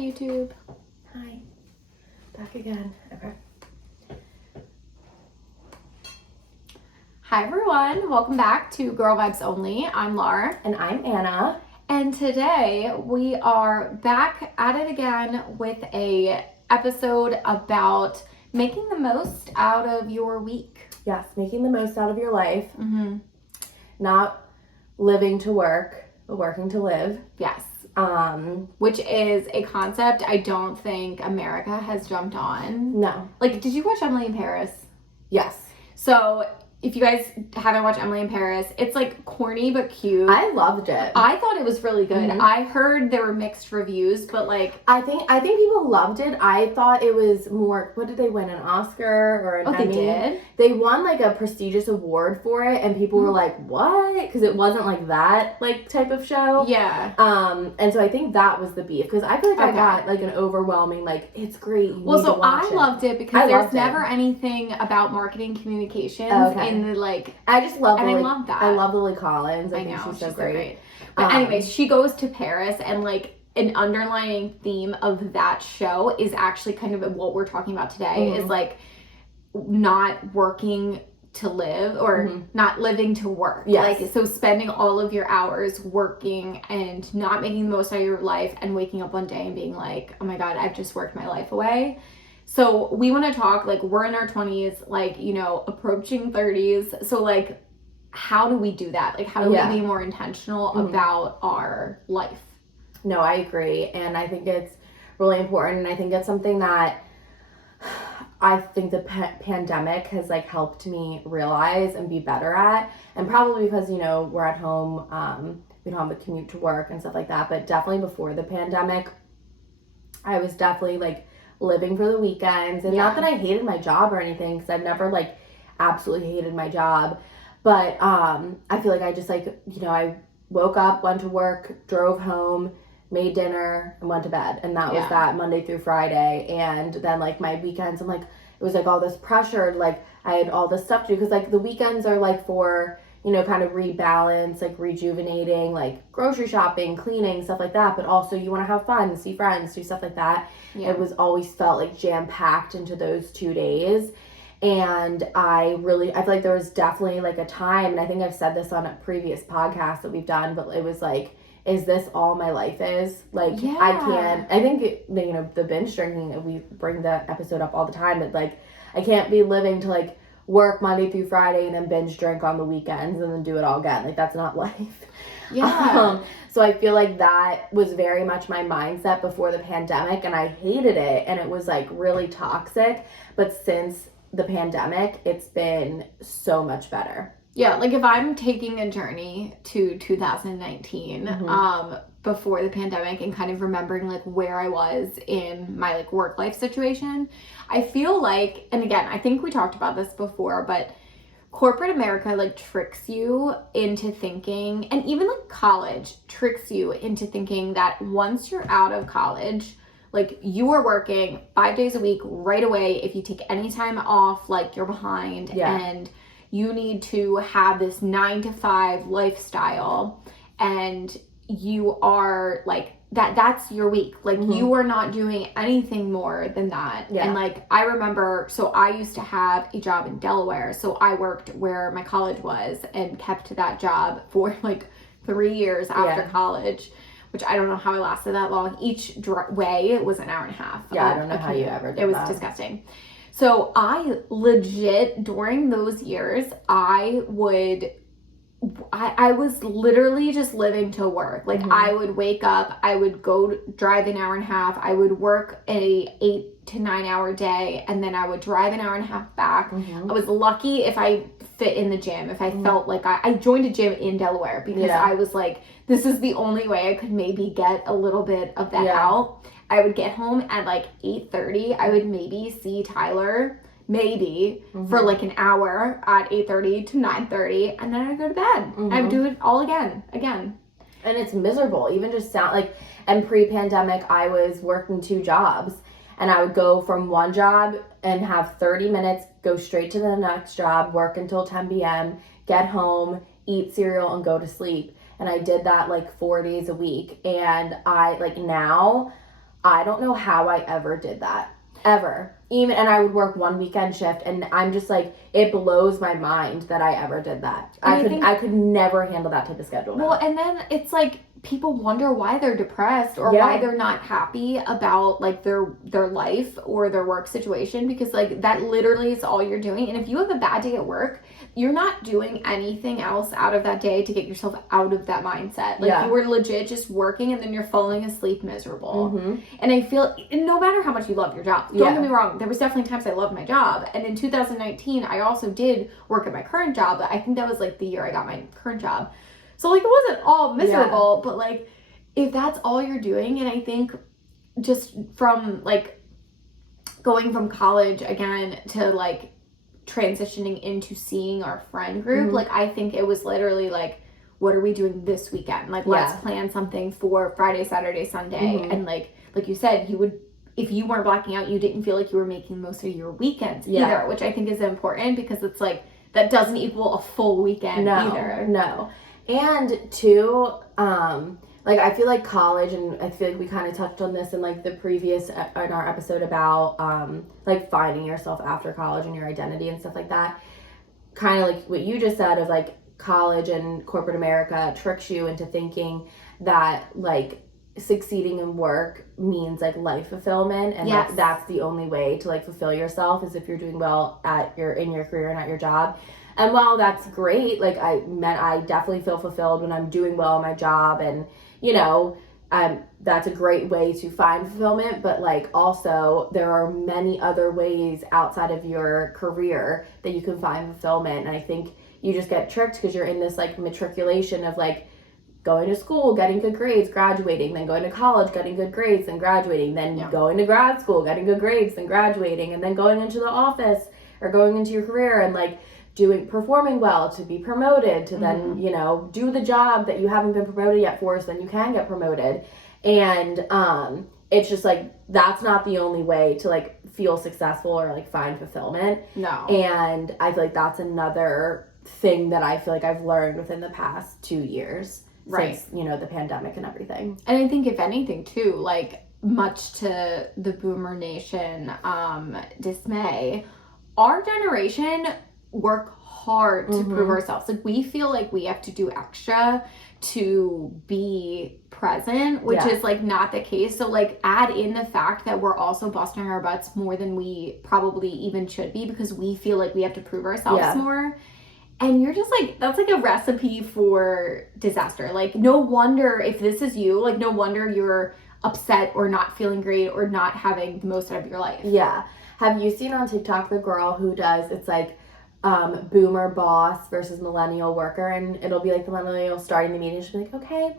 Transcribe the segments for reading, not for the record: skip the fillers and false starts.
YouTube. Hi. Back again. Okay. Hi everyone, welcome back to Girl Vibes Only. I'm Laura. And I'm Anna. And today we are back at it again with a episode about making the most out of your week. Yes, making the most out of your life. Mm-hmm. Not living to work, but working to live. Yes. Which is a concept I don't think America has jumped on. No. Like, did you watch Emily in Paris? Yes. So, if you guys haven't watched Emily in Paris, it's like corny but cute. I loved it. I thought it was really good. Mm-hmm. I heard there were mixed reviews, but like I think people loved it. I thought it was more. What did they win? An Oscar or an Emmy? They did? They won like a prestigious award for it, and people were like, "What?" Because it wasn't like that like type of show. Yeah. And so I think that was the beef, because I feel like I got like an overwhelming like, it's great. You well, need to so watch I loved it because there's never it. anything about marketing communications in the like. I just love. And I love that. I love Lily Collins. I think know, she's so great. But anyways, she goes to Paris, and like an underlying theme of that show is actually kind of what we're talking about today. Is like not working to live or not living to work. Yes. Like, so spending all of your hours working and not making the most out of your life and waking up one day and being like, oh my God, I've just worked my life away. So we want to talk, like, we're in our 20s, like, you know, approaching 30s. So like, how do we do that? Like, how do we be more intentional about our life? No, I agree. And I think it's really important. And I think it's something that I think the pandemic has like helped me realize and be better at. And probably because, you know, we're at home, we don't have a commute to work and stuff like that. But definitely before the pandemic, I was definitely like living for the weekends. And not that I hated my job or anything, because I've never like absolutely hated my job. But I feel like I just like, you know, I woke up, went to work, drove home, made dinner, and went to bed. And that was that Monday through Friday. And then like my weekends, I'm like, it was like all this pressure. Like I had all this stuff to do, because like the weekends are like for, you know, kind of rebalance, like rejuvenating, like grocery shopping, cleaning, stuff like that. But also you want to have fun, see friends, do stuff like that. Yeah. It was always felt like jam-packed into those 2 days. And I feel like there was definitely like a time, and I think I've said this on a previous podcast that we've done, but it was like, is this all my life is? Like, I think, you know, the binge drinking, we bring that episode up all the time, but like, I can't be living to like work Monday through Friday and then binge drink on the weekends and then do it all again. Like, that's not life. Yeah. So I feel like that was very much my mindset before the pandemic, and I hated it, and it was like really toxic. But since the pandemic, it's been so much better. Yeah, like if I'm taking a journey to 2019, before the pandemic, and kind of remembering like where I was in my like work life situation, I feel like, and again, I think we talked about this before, but corporate America like tricks you into thinking, and even like college tricks you into thinking that once you're out of college, like you are working 5 days a week right away. If you take any time off, like you're behind, and you need to have this 9 to 5 lifestyle, and you are like that's your week. Like you are not doing anything more than that. And like I remember, so I used to have a job in Delaware, so I worked where my college was and kept that job for like 3 years after college, which I don't know how I lasted that long. Each way it was an hour and a half. I don't know how you ever did that. It was disgusting. So I legit, during those years, I was literally just living to work. Like I would wake up, I would go drive an hour and a half, I would work a 8 to 9 hour day, and then I would drive an hour and a half back. I was lucky if I fit in the gym, if I felt like I joined a gym in Delaware, because I was like, this is the only way I could maybe get a little bit of that out. I would get home at like 8:30. I would maybe see Tyler, for like an hour at 8:30 to 9:30, and then I'd go to bed. I would do it all again. And it's miserable. Even just sound like, and pre-pandemic, I was working 2 jobs, and I would go from one job and have 30 minutes, go straight to the next job, work until 10 p.m., get home, eat cereal, and go to sleep. And I did that like 4 days a week. And I like now, I don't know how I ever did that. Ever. And I would work one weekend shift, and I'm just like, it blows my mind that I ever did that. I could never handle that type of schedule now. Well, and then it's like people wonder why they're depressed or why they're not happy about like their life or their work situation, because like that literally is all you're doing. And if you have a bad day at work, you're not doing anything else out of that day to get yourself out of that mindset. Like you were legit just working, and then you're falling asleep miserable. And I feel, no matter how much you love your job, don't get me wrong, there was definitely times I loved my job. And in 2019, I also did work at my current job, but I think that was like the year I got my current job. So, like, it wasn't all miserable, but, like, if that's all you're doing, and I think just from, like, going from college again to, like, transitioning into seeing our friend group, like, I think it was literally, like, what are we doing this weekend? Like, let's plan something for Friday, Saturday, Sunday. And, like you said, you would, if you weren't blacking out, you didn't feel like you were making most of your weekends either, which I think is important, because it's, like, that doesn't equal a full weekend either. No. And two, like, I feel like college, and I feel like we kind of touched on this in, like, the previous, in our episode about, like, finding yourself after college and your identity and stuff like that. Kind of like what you just said of, like, college and corporate America tricks you into thinking that, like, succeeding in work means, like, life fulfillment, and that's the only way to, like, fulfill yourself, is if you're doing well in your career and at your job. And while that's great, like, I definitely feel fulfilled when I'm doing well in my job, and, you know, that's a great way to find fulfillment. But, like, also there are many other ways outside of your career that you can find fulfillment. And I think you just get tricked because you're in this, like, matriculation of, like, going to school, getting good grades, graduating, then going to college, getting good grades, then graduating, then going to grad school, getting good grades, then graduating, and then going into the office or going into your career and, like, performing well to be promoted, to then, you know, do the job that you haven't been promoted yet for, so then you can get promoted. And it's just, like, that's not the only way to, like, feel successful or, like, find fulfillment. No. And I feel like that's another thing that I feel like I've learned within the past 2 years. Since, you know, the pandemic and everything. And I think, if anything, too, like, much to the Boomer Nation dismay, our generation work hard to prove ourselves. Like, we feel like we have to do extra to be present, which is, like, not the case. So, like, add in the fact that we're also busting our butts more than we probably even should be, because we feel like we have to prove ourselves more. And you're just, like, that's, like, a recipe for disaster. Like, no wonder, if this is you, like, no wonder you're upset or not feeling great or not having the most out of your life. Yeah. Have you seen on TikTok the girl who does, it's, like, boomer boss versus millennial worker, and it'll be, like, the millennial starting the meeting, she'll be like, okay,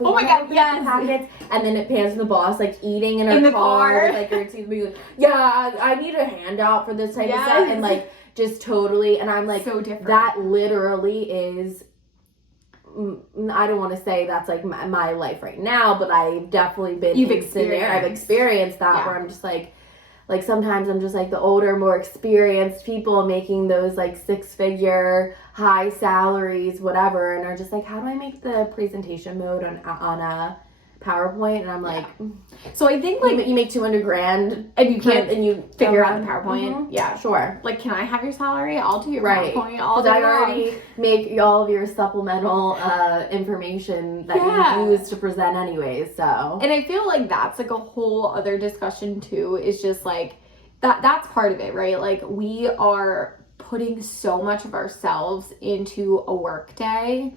oh my god, yes, packets, and then it pans to the boss, like, eating in her car. With, like, her teeth being like, yeah, I need a handout for this type of stuff, and, like, just totally, and I'm like, so different. That literally is, I don't want to say that's, like, my life right now, but I've definitely been I've experienced that, where I'm just like sometimes I'm just like the older, more experienced people making those, like, 6-figure high salaries, whatever, and are just like, how do I make the presentation mode on a PowerPoint? And I'm like, so I think, like, you make $200,000 and you can't, and you figure out the PowerPoint. Yeah, sure. Like, can I have your salary? I'll do your PowerPoint all day I long. already make all of your supplemental information that you use to present anyways. So, and I feel like that's, like, a whole other discussion too. Is just, like, that's part of it, right? Like, we are putting so much of ourselves into a work day,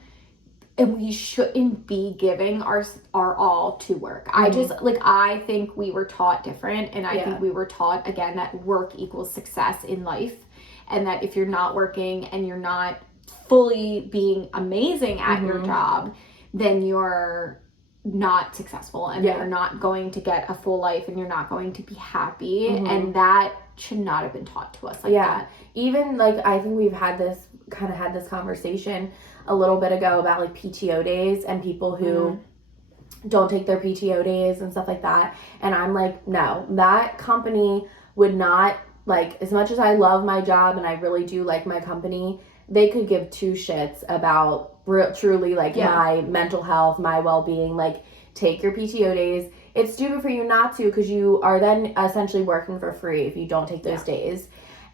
and we shouldn't be giving our all to work. I just, like, I think we were taught different, and I think we were taught, again, that work equals success in life, and that if you're not working and you're not fully being amazing at your job, then you're not successful, and you're not going to get a full life, and you're not going to be happy, and that should not have been taught to us like that. Even, like, I think we've had this conversation a little bit ago about, like, PTO days and people who don't take their PTO days and stuff like that. And I'm like, no, that company would not, like, as much as I love my job and I really do like my company, they could give two shits about truly, like, my mental health, my well-being. Like, take your PTO days. It's stupid for you not to, because you are then essentially working for free if you don't take those days.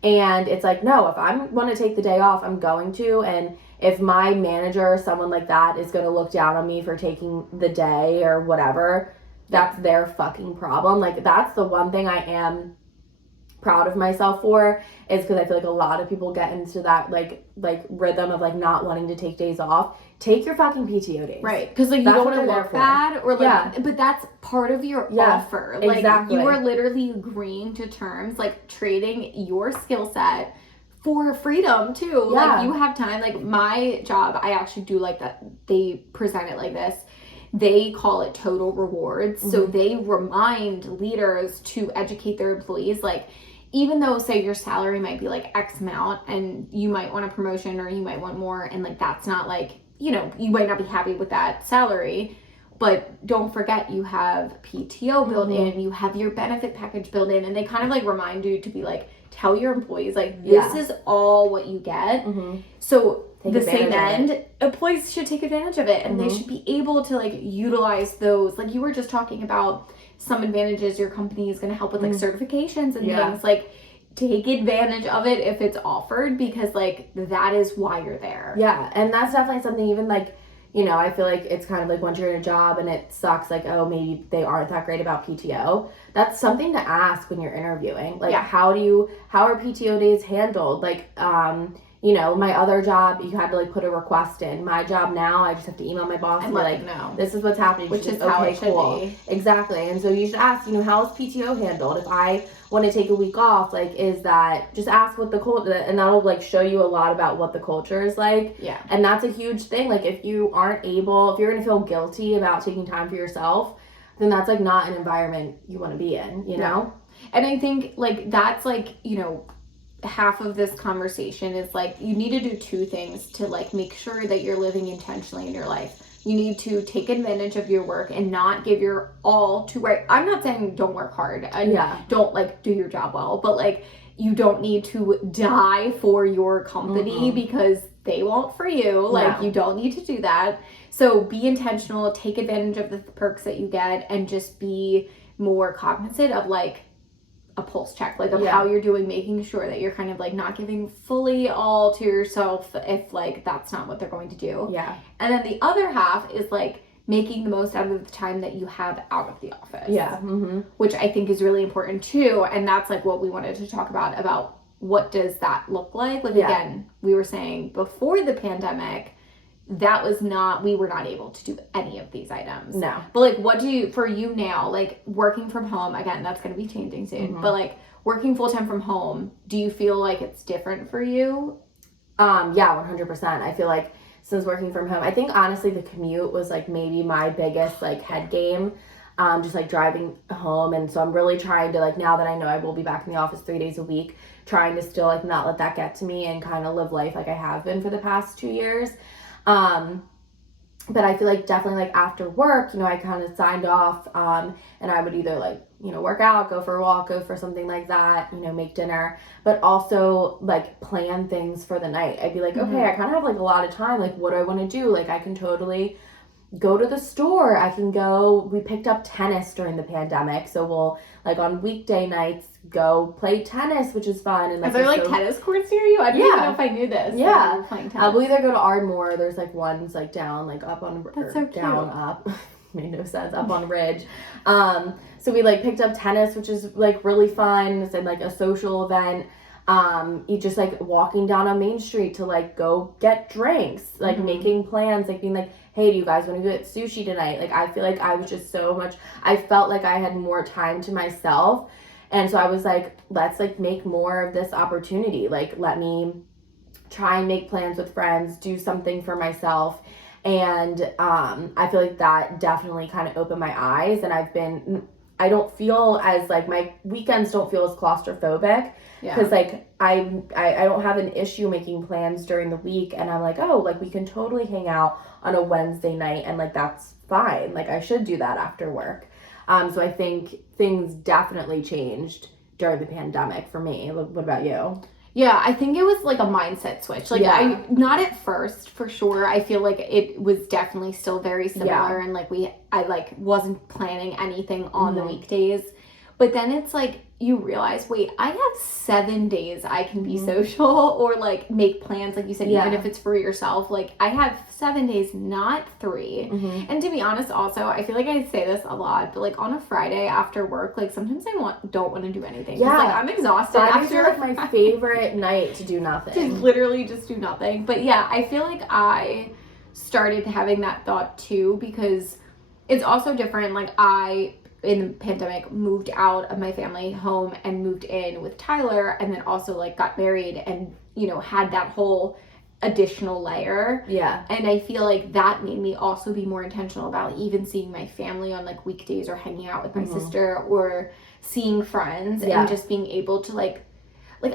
And it's like, no, if I want to take the day off, I'm going to. And if my manager or someone like that is going to look down on me for taking the day or whatever, that's their fucking problem. Like, that's the one thing I am proud of myself for, is because I feel like a lot of people get into that like rhythm of like not wanting to take days off. Take your fucking PTO days, right? Because like you don't want to look bad, or like, but that's part of your offer. Like, exactly. You are literally agreeing to terms, like trading your skill set for freedom too. Like, you have time. Like, my job, I actually do like that they present it like this. They call it total rewards. So they remind leaders to educate their employees, like, even though, say, your salary might be like X amount and you might want a promotion or you might want more, and like that's not like, you know, you might not be happy with that salary, but don't forget you have PTO built in, you have your benefit package built in, and they kind of like remind you to be like, tell your employees, like, this is all what you get. So the same end, employees should take advantage of it, and they should be able to like utilize those. Like you were just talking about some advantages your company is going to help with, like certifications and things. Like, take advantage of it if it's offered, because like that is why you're there. Yeah, and that's definitely something, even like, you know, I feel like it's kind of like once you're in a job and it sucks, like, oh, maybe they aren't that great about PTO. That's something to ask when you're interviewing. Like, how are PTO days handled? Like, you know, my other job, you had to like put a request in. My job now, I just have to email my boss and be like, no, this is what's happening. Which is how it should be. Exactly. And so you should ask, you know, how is PTO handled? If I want to take a week off, like, is that, just ask what the culture, and that'll like show you a lot about what the culture is like. Yeah. And that's a huge thing. Like, if you aren't able, if you're going to feel guilty about taking time for yourself, then that's like not an environment you want to be in, you know? And I think like that's like, you know, half of this conversation is like, you need to do two things to like make sure that you're living intentionally in your life. You need to take advantage of your work and not give your all to work. I'm not saying don't work hard and don't like do your job well, but like, you don't need to die for your company because they won't for you. Like, you don't need to do that. So be intentional, take advantage of the perks that you get, and just be more cognizant of like a pulse check, like of how you're doing, making sure that you're kind of like not giving fully all to yourself if like that's not what they're going to do. Yeah. And then the other half is like making the most out of the time that you have out of the office. Yeah. Which I think is really important too. And that's like what we wanted to talk about what does that look like? Like, again, we were saying before the pandemic, we were not able to do any of these items. No. But like, what do you, for you now, like working from home, again, that's going to be changing soon, but like working full time from home, do you feel like it's different for you? Yeah, 100%. I feel like since working from home, I think honestly the commute was like maybe my biggest like head game, just like driving home. And so I'm really trying to like, now that I know I will be back in the office 3 days a week, trying to still like not let that get to me and kind of live life like I have been for the past 2 years. But I feel like definitely like after work, you know, I kind of signed off, and I would either like, you know, work out, go for a walk, go for something like that, you know, make dinner, but also like plan things for the night. I'd be like, okay, I kind of have like a lot of time. Like, what do I want to do? Like, I can totally go to the store. We picked up tennis during the pandemic. So we'll like on weekday nights go play tennis, which is fun. And like, are there like tennis courts near you? I don't even know if I knew this. Yeah. Playing tennis. We'll either go to Ardmore, there's like ones like down, like up on, that's so cute. Down, up, made no sense, up on Ridge. So we like picked up tennis, which is like really fun. It's like a social event. You just like walking down on Main Street to like go get drinks, like making plans, like being like, hey, do you guys want to get sushi tonight? Like, I feel like I was just I felt like I had more time to myself. And so I was like, let's like make more of this opportunity. Like, let me try and make plans with friends, do something for myself. And I feel like that definitely kind of opened my eyes. And I don't feel as like, my weekends don't feel as claustrophobic. Because like I don't have an issue making plans during the week, and I'm like, oh, like we can totally hang out on a Wednesday night, and like that's fine. Like, I should do that after work. So I think things definitely changed during the pandemic for me. What about you? Yeah, I think it was like a mindset switch. Like Yeah. not at first for sure. I feel like it was definitely still very similar, and like I like wasn't planning anything on the weekdays. But then it's like you realize, wait, I have 7 days I can be social or like make plans, like you said, even if it's for yourself. Like I have 7 days, not 3. And to be honest, also, I feel like I say this a lot, but like on a Friday after work, like sometimes I don't want to do anything. Yeah, like I'm exhausted. Fridays are like my favorite night to do nothing. To literally just do nothing. But yeah, I feel like I started having that thought too, because it's also different. Like I, in the pandemic, moved out of my family home and moved in with Tyler, and then also like got married and, you know, had that whole additional layer. Yeah. And I feel like that made me also be more intentional about even seeing my family on like weekdays or hanging out with my sister or seeing friends and just being able to like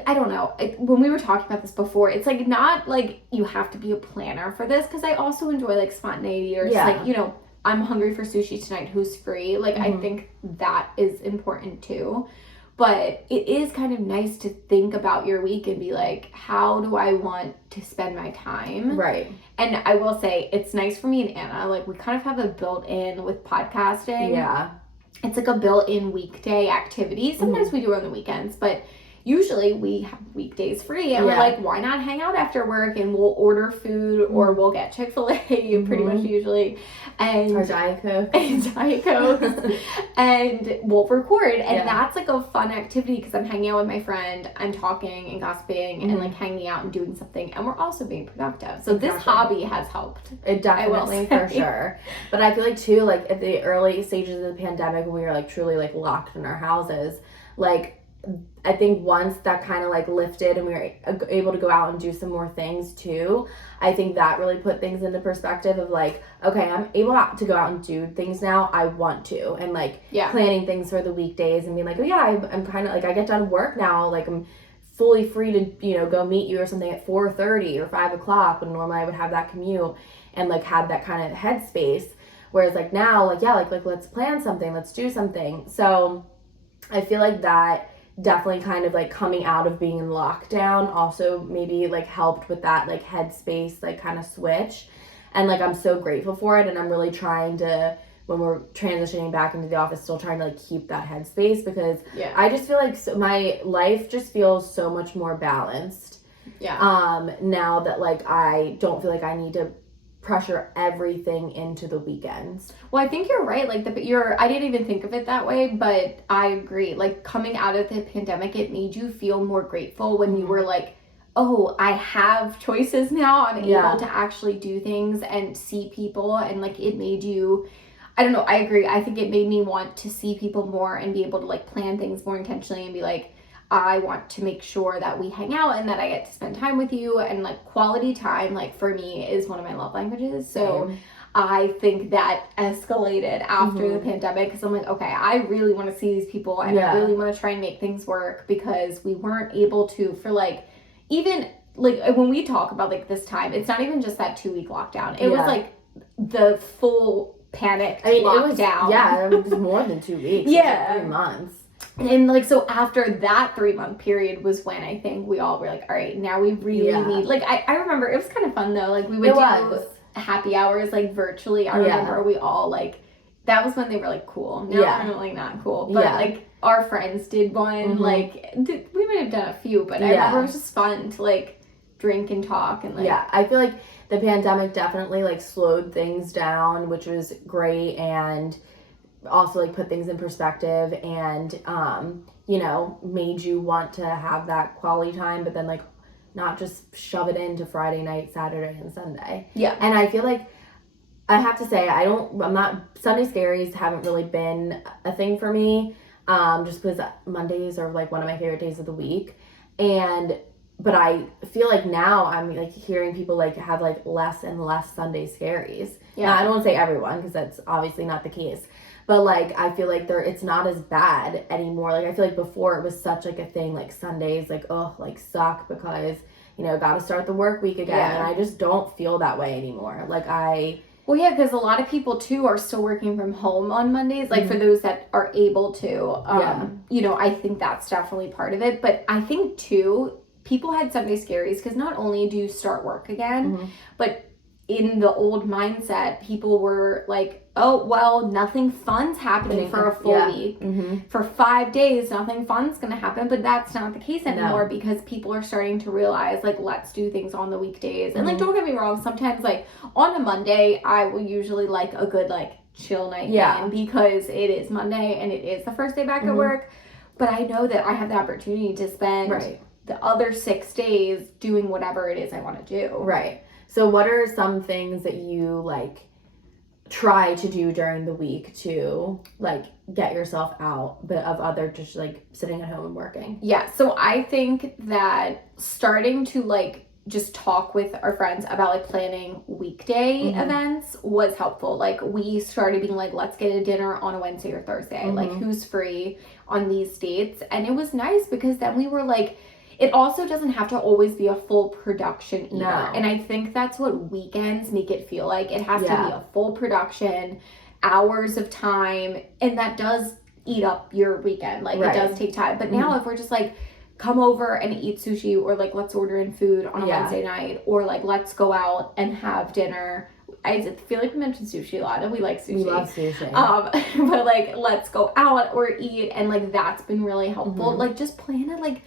I don't know, when we were talking about this before, it's like not like you have to be a planner for this, because I also enjoy like spontaneity or just like, you know, I'm hungry for sushi tonight, who's free? Like I think that is important too. But it is kind of nice to think about your week and be like, how do I want to spend my time? Right. And I will say, it's nice for me and Anna. Like, we kind of have a built-in with podcasting. Yeah. It's like a built-in weekday activity. Sometimes we do it on the weekends, but usually we have weekdays free. And we're like, why not hang out after work? And we'll order food or we'll get Chick-fil-A pretty much usually. And or Diet Coke. And Diet Coke. And we'll record. And that's like a fun activity because I'm hanging out with my friend. I'm talking and gossiping and like hanging out and doing something. And we're also being productive. So this hobby has helped. It definitely, for sure. But I feel like too, like at the early stages of the pandemic when we were like truly like locked in our houses, like I think once that kind of like lifted and we were able to go out and do some more things too, I think that really put things into perspective of like, okay, I'm able to go out and do things now. I want to. And like planning things for the weekdays and being like, oh yeah, I'm kind of like, I get done work now. Like I'm fully free to, you know, go meet you or something at 4:30 or 5 o'clock when normally I would have that commute and like had that kind of headspace. Whereas like now, like, yeah, like let's plan something, let's do something. So I feel like that definitely kind of like coming out of being in lockdown also maybe like helped with that like headspace like kind of switch, and like I'm so grateful for it, and I'm really trying to, when we're transitioning back into the office, still trying to like keep that headspace because I just feel like my life just feels so much more balanced now that like I don't feel like I need to pressure everything into the weekends. Well, I think you're right. Like I didn't even think of it that way, but I agree. Like coming out of the pandemic, it made you feel more grateful when you were like, oh, I have choices now. I'm able to actually do things and see people, and like it made you, I don't know, I agree. I think it made me want to see people more and be able to like plan things more intentionally and be like, I want to make sure that we hang out and that I get to spend time with you, and like quality time, like for me, is one of my love languages. So I think that escalated after the pandemic because I'm like, okay, I really want to see these people and I really want to try and make things work, because we weren't able to for like, even like when we talk about like this time, it's not even just that 2-week lockdown. It was like the full panic lockdown. It was more than 2 weeks. Yeah. It was like 3 months. And like, so after that 3-month period was when I think we all were like, all right, now we really need, like, I remember it was kind of fun though. Like we would do happy hours like virtually. I remember we all like, that was when they were like cool. Now they're like not cool. But like our friends did one, like we might have done a few, but I remember it was just fun to like drink and talk and like. Yeah, I feel like the pandemic definitely like slowed things down, which was great, and also like put things in perspective and you know, made you want to have that quality time, but then like not just shove it into Friday night, Saturday and Sunday. And I feel like I have to say Sunday scaries haven't really been a thing for me, just because Mondays are like one of my favorite days of the week, but I feel like now I'm like hearing people like have like less and less Sunday scaries. Now, I don't want to say everyone, because that's obviously not the case. But like I feel like it's not as bad anymore. Like I feel like before it was such like a thing, like Sundays like like suck because, you know, got to start the work week again, and I just don't feel that way anymore. Like well, yeah, because a lot of people too are still working from home on Mondays. Like for those that are able to, you know, I think that's definitely part of it. But I think too, people had Sunday scaries because not only do you start work again, but in the old mindset, people were like, oh, well, nothing fun's happening for a full week. For 5 days, nothing fun's going to happen. But that's not the case anymore because people are starting to realize, like, let's do things on the weekdays. And, like, don't get me wrong. Sometimes, like, on a Monday, I will usually like a good, like, chill night in because it is Monday and it is the first day back at work. But I know that I have the opportunity to spend the other 6 days doing whatever it is I want to do. Right. So what are some things that you, like, try to do during the week to, like, get yourself out of other just, like, sitting at home and working? Yeah, so I think that starting to, like, just talk with our friends about, like, planning weekday events was helpful. Like, we started being like, let's get a dinner on a Wednesday or Thursday. Like, who's free on these dates? And it was nice because then we were, like, it also doesn't have to always be a full production either. No. And I think that's what weekends make it feel like. It has to be a full production, hours of time, and that does eat up your weekend. Like, it does take time. But now if we're just like, come over and eat sushi, or like, let's order in food on a Wednesday night, or like, let's go out and have dinner. I feel like we mentioned sushi a lot, and we like sushi. We love sushi. But like, let's go out or eat, and like, that's been really helpful. Like, just plan it, like,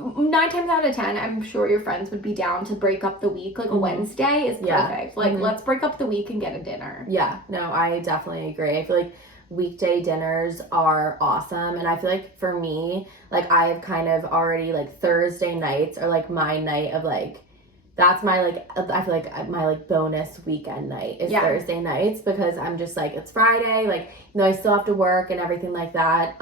9 times out of 10, I'm sure your friends would be down to break up the week. Like, a Wednesday is perfect. Like, let's break up the week and get a dinner. Yeah, no, I definitely agree. I feel like weekday dinners are awesome. And I feel like for me, like, I've kind of already, like, Thursday nights are, like, my night of, like, that's my, like, I feel like my, like, bonus weekend night is Thursday nights, because I'm just, like, it's Friday. Like, you know, I still have to work and everything like that.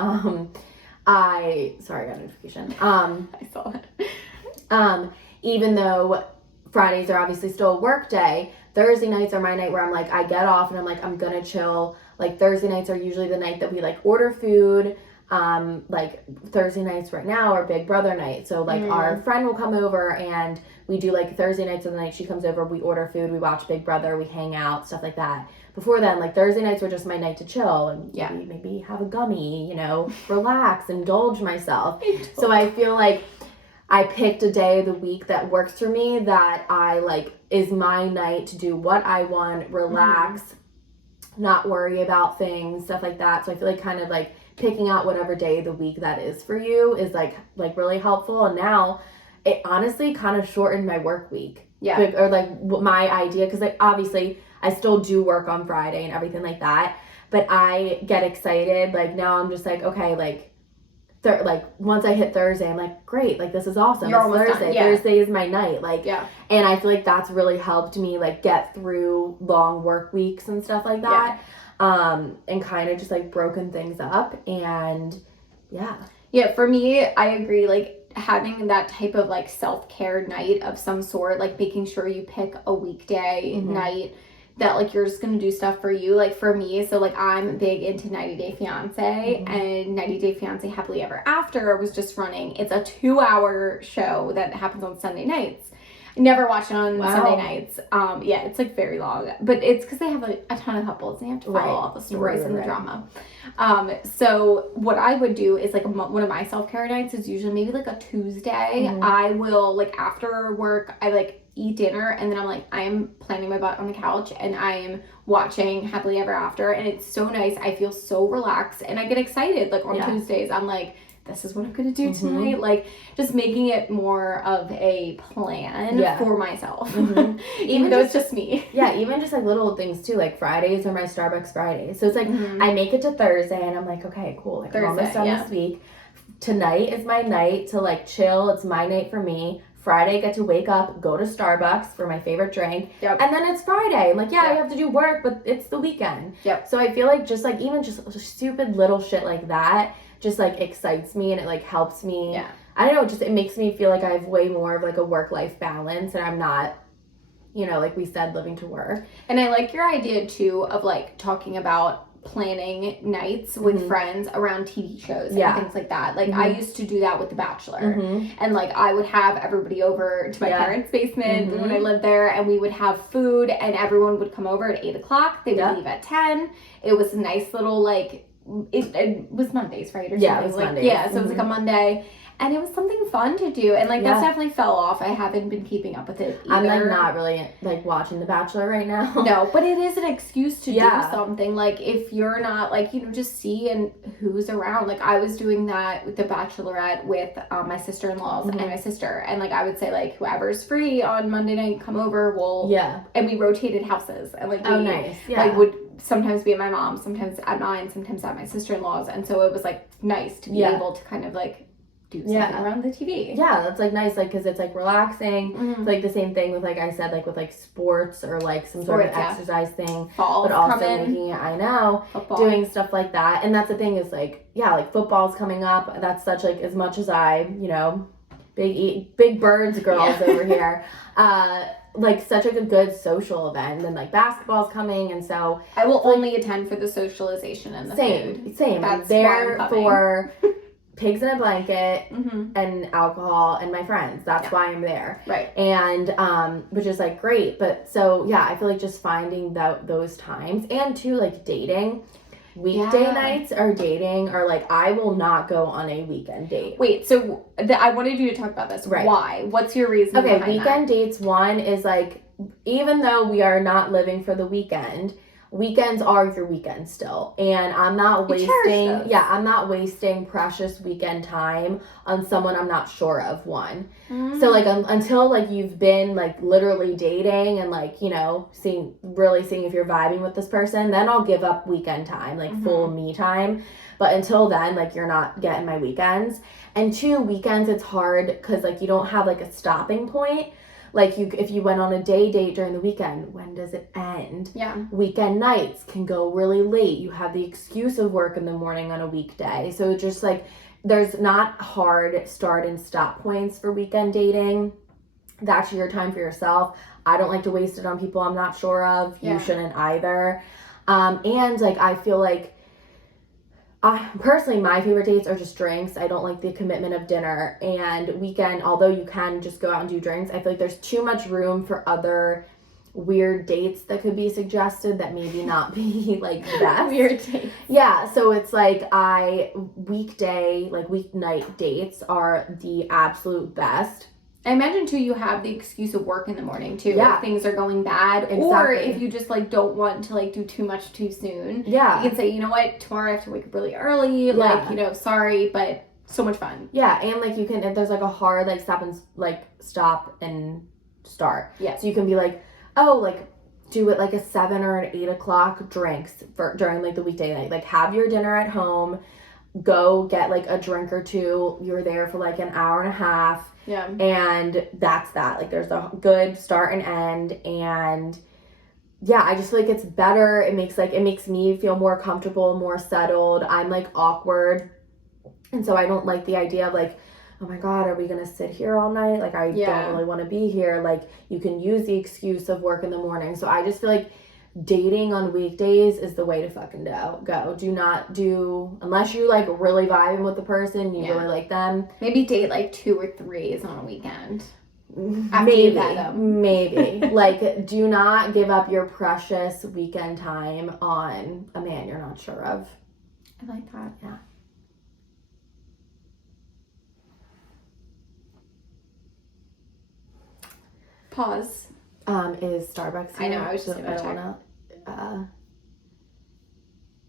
Sorry, I got a notification. I saw it. Even though Fridays are obviously still a work day, Thursday nights are my night where I'm like, I get off and I'm like, I'm gonna chill. Like, Thursday nights are usually the night that we, like, order food. Like, Thursday nights right now are Big Brother night. So, like, our friend will come over and we do, like, Thursday nights of the night she comes over, we order food, we watch Big Brother, we hang out, stuff like that. Before then, like, Thursday nights were just my night to chill and maybe have a gummy, you know, relax, indulge myself. So I feel like I picked a day of the week that works for me, that I, like, is my night to do what I want, relax, not worry about things, stuff like that. So I feel like kind of, like, picking out whatever day of the week that is for you is, like really helpful. And now it honestly kind of shortened my work week. Yeah. Like, or, like, my idea, because, like, obviously I still do work on Friday and everything like that, but I get excited. Like, now I'm just like, okay, like, once I hit Thursday, I'm like, great, like, this is awesome. You're it's almost Thursday. done. Yeah. Thursday is my night. Like, and I feel like that's really helped me, like, get through long work weeks and stuff like that. And kind of just, like, broken things up. And yeah, for me, I agree. Like, having that type of, like, self-care night of some sort, like, making sure you pick a weekday night that, like, you're just gonna do stuff for you. Like, for me, so, like, I'm big into 90 Day Fiance, and 90 Day Fiance Happily Ever After was just running. It's a 2-hour show that happens on Sunday nights. I never watch it on Sunday nights. Yeah, it's, like, very long, but it's because they have, like, a ton of couples and they have to follow all the stories and the drama. So what I would do is, like, one of my self-care nights is usually maybe, like, a Tuesday. I will, like, after work, I, like, eat dinner, and then I'm like, I am planning my butt on the couch and I am watching Happily Ever After, and it's so nice. I feel so relaxed and I get excited. Like, on Tuesdays, I'm like, this is what I'm gonna do tonight. Like, just making it more of a plan for myself. Even though it's just me. Yeah, even just, like, little things too. Like, Fridays are my Starbucks Fridays. So it's like, I make it to Thursday and I'm like, okay, cool. Like, I'm almost done this week. Tonight is my night to, like, chill. It's my night for me. Friday, I get to wake up, go to Starbucks for my favorite drink, and then it's Friday. I'm like, I have to do work, but it's the weekend. So I feel like just, like, even just stupid little shit like that just, like, excites me, and it, like, helps me. I don't know, just, it makes me feel like I have way more of, like, a work-life balance, and I'm not, you know, like we said, living to work. And I like your idea, too, of, like, talking about planning nights with friends around TV shows and things like that. Like, I used to do that with The Bachelor. And, like, I would have everybody over to my parents' basement when I lived there, and we would have food, and everyone would come over at 8 o'clock. They would leave at 10. It was a nice little, like, it was Mondays, right? Or something. Yeah, it was like, Mondays. Yeah, so it was like a Monday. And it was something fun to do. And, like, that's definitely fell off. I haven't been keeping up with it either. I'm, like, not really, like, watching The Bachelor right now. No, but it is an excuse to do something. Like, if you're not, like, you know, just see and who's around. Like, I was doing that with The Bachelorette with my sister-in-laws and my sister. And, like, I would say, like, whoever's free on Monday night, come over. And we rotated houses. And, like, we, nice. like, would sometimes be at my mom's, sometimes at mine, sometimes at my sister-in-law's. And so it was, like, nice to be able to kind of, like, do something around the TV. Yeah, that's, like, nice, like, because it's, like, relaxing. It's, like, the same thing with, like I said, like, with, like, sports or, like, some sort of exercise thing. Fall, but also making it, football. Doing stuff like that. And that's the thing is, like, like, football's coming up. That's such, like, as much as I, you know, big birds girls over here, like, such, like, a good social event. And, like, basketball's coming, and so I will only attend for the socialization and the food. Same. That's there for pigs in a blanket and alcohol and my friends. That's why I'm there. Right. And which is, like, great. But so I feel like just finding those times, and too, like, dating. Weekday nights are dating, or, like, I will not go on a weekend date. Wait, so I wanted you to talk about this. Right. Why? What's your reason behind weekend dates, one is, like, even though we are not living for the weekend, weekends are your weekends still, and I'm not wasting precious weekend time on someone I'm not sure of. So, like, until, like, you've been, like, literally dating and, like, you know, seeing if you're vibing with this person, then I'll give up weekend time, like, full me time. But until then, like, you're not getting my weekends. And two, weekends, it's hard because, like, you don't have, like, a stopping point. Like, if you went on a date during the weekend, when does it end? Yeah. Weekend nights can go really late. You have the excuse of work in the morning on a weekday. So it's just, like, there's not hard start and stop points for weekend dating. That's your time for yourself. I don't like to waste it on people I'm not sure of. You shouldn't either. And, like, I feel like, personally, my favorite dates are just drinks. I don't like the commitment of dinner. And weekend, although you can just go out and do drinks, I feel like there's too much room for other weird dates that could be suggested that maybe not be, like, the best. Weird dates. Yeah, so it's like weeknight dates are the absolute best. I imagine, too, you have the excuse of work in the morning, too. Yeah. If things are going bad. Exactly. Or if you just, like, don't want to, like, do too much too soon. Yeah. You can say, you know what, tomorrow I have to wake up really early. Yeah. Like, you know, sorry, but so much fun. Yeah, and, like, you can, if there's, like, a hard, like, stop and start. Yeah. So you can be like, oh, like, do it, like, a 7 or an 8 o'clock drinks during, like, the weekday night. Like, have your dinner at home. Go get, like, a drink or two. You're there for, like, an hour and a half. Yeah. And that's that. Like, there's a good start and end. And yeah, I just feel like it's better. It makes me feel more comfortable, more settled. I'm, like, awkward. And so I don't like the idea of, like, oh my God, are we going to sit here all night? Like, I don't really want to be here. Like, you can use the excuse of work in the morning. So I just feel like dating on weekdays is the way to fucking go. Do not do, unless you, like, really vibing with the person, you really like them. Maybe date, like, 2 or 3 on a weekend. Maybe. Like, do not give up your precious weekend time on a man you're not sure of. I like that. Yeah. Pause. Is Starbucks here? I know, I was just gonna check. I don't wanna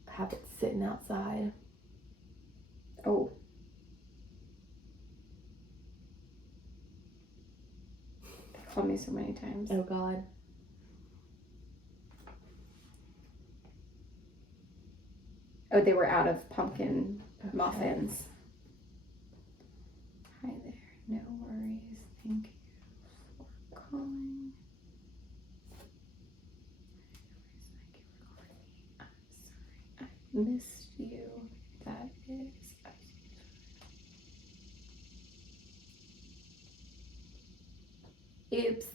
have it sitting outside. Oh. They called me so many times. Oh God. Oh, they were out of pumpkin muffins. Hi there. No worries. Thank you for calling. I'm sorry. I missed you. That is. Oops.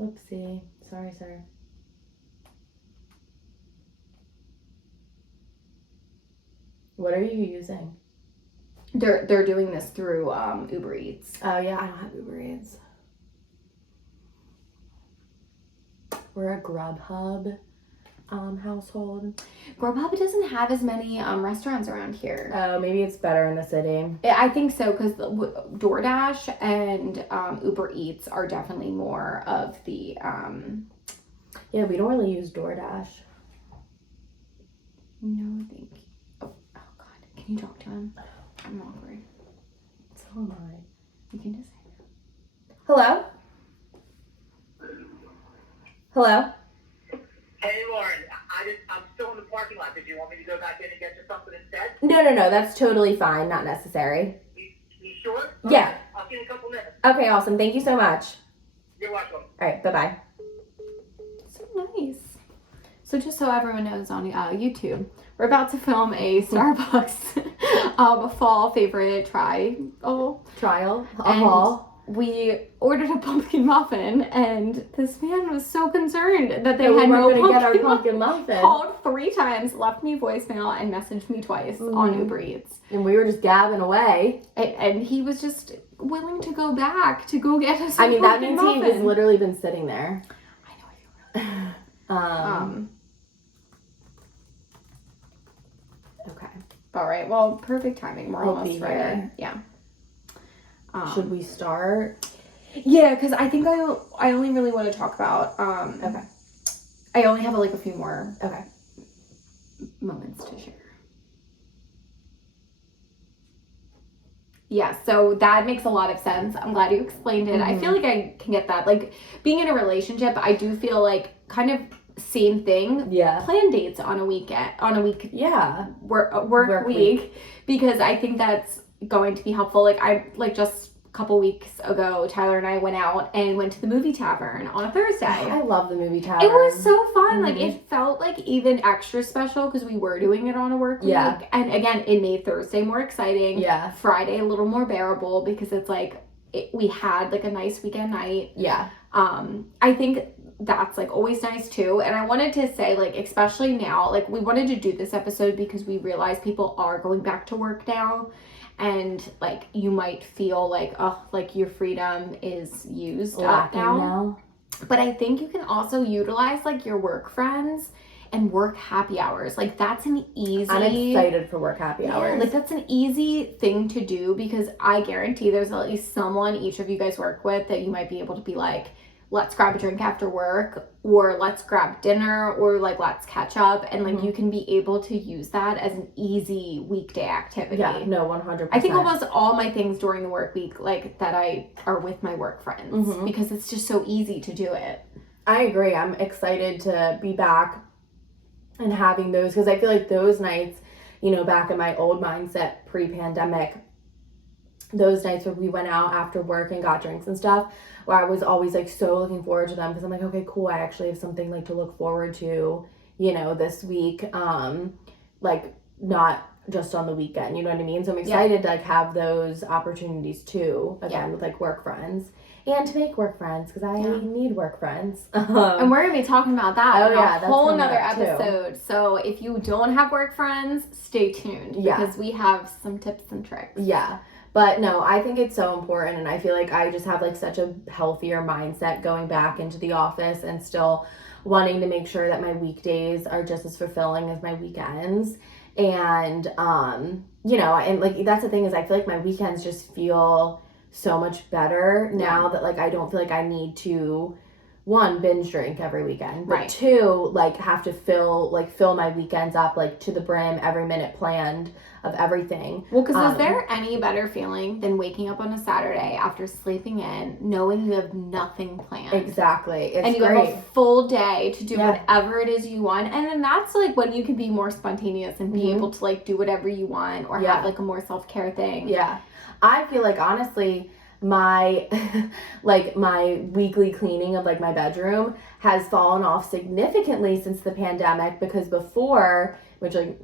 Whoopsie. Sorry, sir. What are you using? They're doing this through Uber Eats. Oh yeah, I don't have Uber Eats. We're a Grubhub household. Grubhub doesn't have as many restaurants around here. Oh, maybe it's better in the city. I think so, because DoorDash and Uber Eats are definitely more of the... Yeah, we don't really use DoorDash. No, thank you. Oh God. Can you talk to him? I'm awkward. So am I. You can just say Hello? Hello? Hey, Lauren, I'm still in the parking lot. Did you want me to go back in and get you something instead? No. That's totally fine. Not necessary. You sure? Yeah. Okay, I'll see you in a couple minutes. Okay, awesome. Thank you so much. You're welcome. All right, bye-bye. so nice. So just so everyone knows on YouTube, we're about to film a Starbucks fall favorite trial. Trial. We ordered a pumpkin muffin, and this man was so concerned that they Yeah, we had weren't no gonna get our pumpkin pumpkin muffin. Called 3 times, left me voicemail, and messaged me twice on Uber Eats. And we were just gabbing away. And he was just willing to go back to go get us. I mean, that pumpkin means muffin. he has literally been sitting there. I know. I feel really. Okay. All right. Well, perfect timing. We're We'll almost be Friday. here. Yeah. Should we start? Yeah, because I think I only really want to talk about. Okay. I only have a few more Okay. moments to share. Yeah, so that makes a lot of sense. I'm glad you explained it. I feel like I can get that. Like, being in a relationship, I do feel like kind of same thing. Yeah. Plan dates on a weekend, Yeah. work week, because I think that's going to be helpful. Like just a couple weeks ago, Tyler and I went out and went to the movie tavern on a Thursday. I love the movie tavern. It was so fun. Like, it felt like even extra special because we were doing it on a work week. Yeah. And again, it made Thursday more exciting. Yeah. Friday a little more bearable because it's like we had like a nice weekend night. Yeah. I think that's like always nice too. And I wanted to say, like, especially now, like, we wanted to do this episode because we realize people are going back to work now. And like, you might feel like, oh, like your freedom is used up now. But I think you can also utilize like your work friends and work happy hours. Like, that's an easy... I'm excited for work happy hours. Like, that's an easy thing to do because I guarantee there's at least someone each of you guys work with that you might be able to be like, let's grab a drink after work, or let's grab dinner, or like, let's catch up. And like, you can be able to use that as an easy weekday activity. Yeah, no, 100%. I think almost all my things during the work week, like, that I are with my work friends because it's just so easy to do it. I agree. I'm excited to be back and having those, because I feel like those nights, you know, back in my old mindset pre-pandemic, those nights where we went out after work and got drinks and stuff, where I was always like so looking forward to them because I'm like, okay, cool, I actually have something like to look forward to, you know, this week, like, not just on the weekend, you know what I mean? So I'm excited to like have those opportunities too, again, with like work friends, and to make work friends, because I need work friends. And we're gonna be talking about that in a that's whole coming nother up, too. episode. So if you don't have work friends, stay tuned because we have some tips and tricks. Yeah. But no, I think it's so important, and I feel like I just have like such a healthier mindset going back into the office and still wanting to make sure that my weekdays are just as fulfilling as my weekends. And you know, and like, that's the thing, is I feel like my weekends just feel so much better now that like I don't feel like I need to, one, binge drink every weekend, but two, like, have to fill my weekends up like to the brim, every minute planned of everything. Well, because is there any better feeling than waking up on a Saturday after sleeping in, knowing you have nothing planned? Exactly. It's and you great. have a full day to do whatever it is you want. And then that's like when you can be more spontaneous and be able to like do whatever you want, or have like a more self-care thing. Yeah. I feel like, honestly, my like my weekly cleaning of like my bedroom has fallen off significantly since the pandemic, because before, which like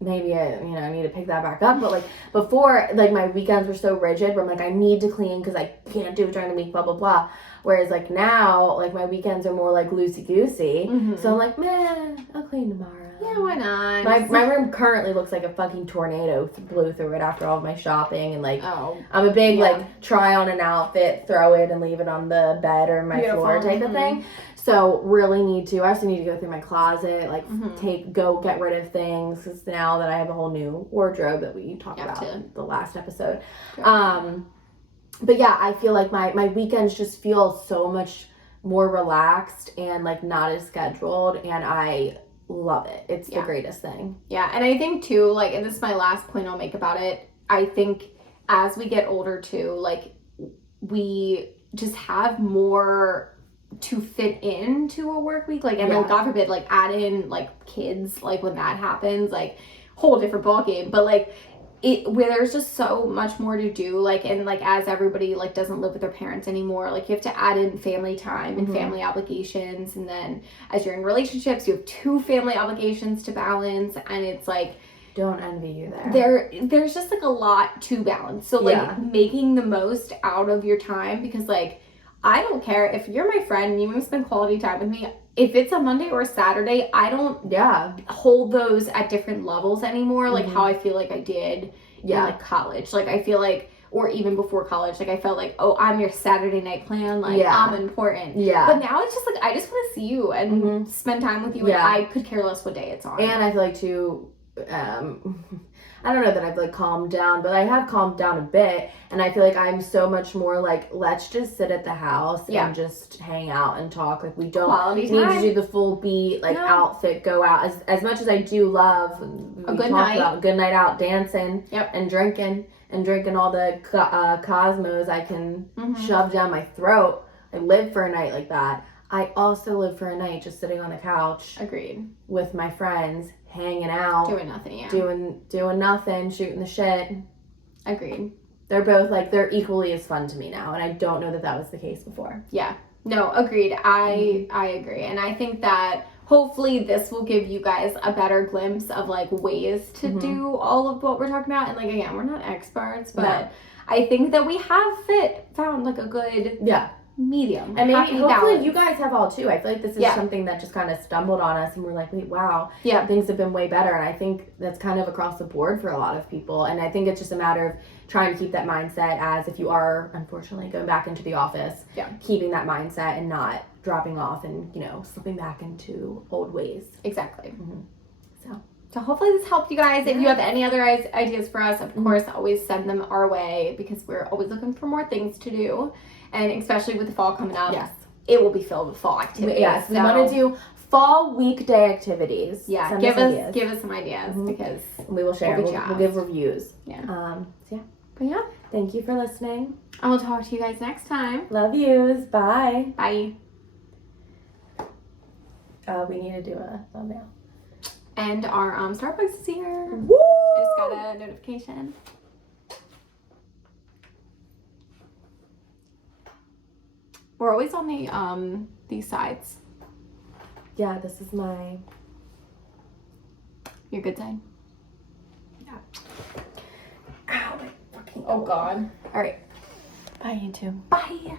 maybe I need to pick that back up, but like before, like my weekends were so rigid where I'm like, I need to clean because I can't do it during the week, blah blah blah. Whereas like now, like my weekends are more like loosey goosey, so I'm like, man, I'll clean tomorrow. Yeah, Yeah, why not? My room currently looks like a fucking tornado blew through it after all of my shopping, and like Oh, I'm a big yeah. like try on an outfit, throw it and leave it on the bed or my Beautiful. floor type of thing. So really I also need to go through my closet, like get rid of things, because now that I have a whole new wardrobe that we talked about in the last episode. But yeah, I feel like my weekends just feel so much more relaxed and like not as scheduled, and I love it. It's the greatest thing. Yeah, and I think too, like, and this is my last point I'll make about it, I think as we get older too, like, we just have more to fit into a work week, like, and then God forbid, like, add in like kids, like when that happens, like whole different ballgame. But like where there's just so much more to do, like, and like as everybody like doesn't live with their parents anymore, like you have to add in family time and family obligations, and then as you're in relationships you have 2 family obligations to balance, and it's like, don't envy you there. There's just like a lot to balance. So like making the most out of your time, because like I don't care if you're my friend and you want to spend quality time with me. If it's a Monday or a Saturday, I don't hold those at different levels anymore, like how I feel like I did in like college. Like I feel like, or even before college, like I felt like, oh, I'm your Saturday night plan, like I'm important. But now it's just like, I just want to see you and spend time with you, and I could care less what day it's on. And I feel like too, I don't know that I've like calmed down, but I have calmed down a bit, and I feel like I'm so much more like, let's just sit at the house and just hang out and talk. Like we don't need to do the full beat like outfit, go out. As much as I do love a good night, about good night out, dancing and drinking all the cosmos I can shove down my throat. I live for a night like that. I also live for a night just sitting on the couch. Agreed. With my friends, hanging out. Doing nothing, Doing nothing, shooting the shit. Agreed. They're both like, they're equally as fun to me now, and I don't know that that was the case before. Yeah. No, agreed. I agree. And I think that hopefully this will give you guys a better glimpse of like ways to do all of what we're talking about. And like, again, we're not experts, but I think that we have found like a good medium. And maybe hopefully you guys have all too. I feel like this is something that just kind of stumbled on us, and we're like, wait, wow, things have been way better. And I think that's kind of across the board for a lot of people. And I think it's just a matter of trying to keep that mindset, as if you are unfortunately going back into the office, keeping that mindset and not dropping off and, you know, slipping back into old ways. Exactly. So hopefully this helped you guys. If you have any other ideas for us, of course, always send them our way, because we're always looking for more things to do. And especially with the fall coming up, it will be filled with fall activities. Yes, we want to do fall weekday activities. Yeah, give us some ideas, because we will share. We'll give reviews. But yeah, thank you for listening. I will talk to you guys next time. Love yous. Bye. Bye. We need to do a thumbnail. And our Starbucks is here. Woo! I just got a notification. We're always on these sides. Yeah, this is my... Your good side. Yeah. Ow, my fucking... Oh, God. All right. Bye, YouTube. Bye.